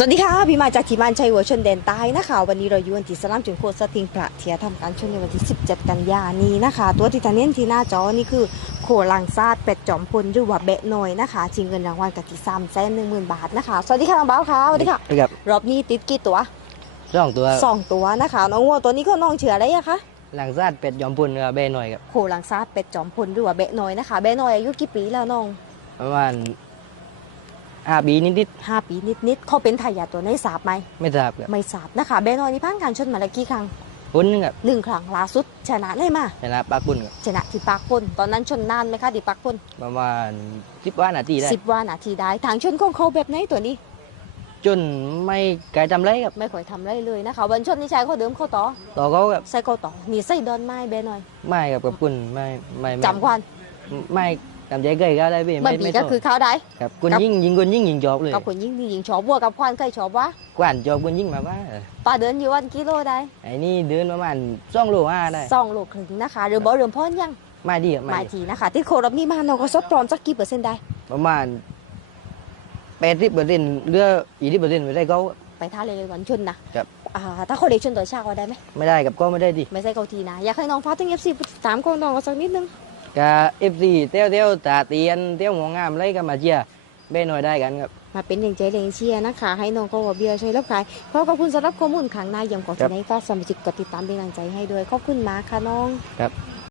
สวัสดีค่ะ พี่มาจากทีมานชัยหัวชนแดนใต้นะคะ วันนี้เราอยู่กันที่สลามจุงโคสติงประเทียทำการชนในวันที่ 17 กันยายนนี้นะคะ ตัวที่ทานเน้นที่หน้าจอนี่คือโคลังซาดเป็ดจอมพลหรือว่าเบะหน่อยนะคะชิงเงินรางวัลกับที่สามแสนหนึ่งหมื่นบาทนะคะ สวัสดีค่ะน้องบ้าวค่ะสวัสดีค่ะครับรอบนี้ติดกี่ตัวสองตัวสองตัวนะคะ น้องวัวตัวนี้ก็น้องเชื่ออะไรอะคะหลังซาดเป็ดยอมพุนกับเบหน่อยครับโคลังซาดเป็ดจอมพลหรือว่าเบะหน่อยนะคะเบะหน่อยอายุกี่ปีแล้วน้องประมาณ ห้าปีนิดห้าปีนิดๆเขาเป็นทายาทตัวในสาบไหม ๆไม่ทราบครับไม่ทราบนะคะเบะหน่อยนี่ผ่านการชนมาแล้วกี่ครั้งพุนนึงครับหนึ่งครั้งล่าสุดชนะได้มา ชนะปากพุนครับชนะที่ปากพลตอนนั้นชนนานไหมคะที่ปากพลประมาณสิบว่านาทีได้สิบว่านาทีได้ทางชนของเขาแบบไหนตัวนี้ จนไม่ไกลจำไรครับไม่ค่อยทำไรเลยนะคะวันชนนี่ใช้เขาเดิมเขาต่อต่อเขาครับใส่เขาต่อนี่ใส่ดอนไม้เบหน่อยไม่กับกับคุณไม่ไม่ไม่จำควันไม่ จำใจเกยก็ได้พี่มันไม่บีไม่ก็ชอบคือเขาได้ ครับคุณกับ ยิ่งยิงคุณยิ่งยิงจอบเลยกับคนยิ่งนี่ยิงชอบวัวกับควันเคยชอบวะกว่านจอบคุณยิ่งมาว่าป้าเดินอยู่วันกิโลได้ไอ้นี่เดินประมาณสองโลห้าได้สองโลครึ่งนะคะหรือบ่เริ่มพ้นยังไม่ดีครับหมาไม่ยทีนะคะที่โครับนี่มาน้องก็ซบปลอมสักกี่เปอร์เซ็นต์ได้ประมาณแปดสิบเปอร์เซ็นต์เรือยี่สิบเปอร์เซ็นต์ไม่ได้เขา ไปท่าเรือวันชนนะครับ อ่าถ้าเขาเด็กชนตัวชาก็ได้ไหมไม่ได้กับก็ไม่ได้ดิ ไม่ใช่เขาทีนะอยากให้น้องฟ้าถึงเอฟซีสามคนน้องก็สักนิดนึง กับเอฟซีเตี้ยวเตี้ยวตาเตียนเตี้ยวหัวงามอะไรก็มาเชียร์เบ้หน่อยได้กันครับ มาเป็นอย่างใจแรงเชียร์นะคะ ให้น้องก็วาเบียร์ช่วยรับขายขอขอบคุณสำหรับข้อมูลขังหนายยังก่อนครัที่บไหนก็สมาชิกกดติดตามเป็นกำลังใจให้ด้วยขอบคุณมากค่ะน้องครับ